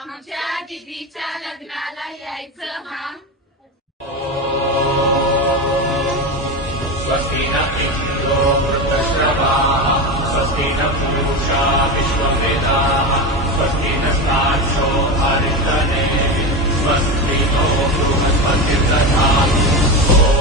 आमच्या दीदीच्या लग्नाला यायचं हा. स्वस्ति न इन्द्रो वृद्धश्रवाः स्वस्ति न पूषा विश्ववेदाः स्वस्ति नस्ताक्षो हरितनेमिः स्वस्ति नो बृहस्पतिर्दधातु।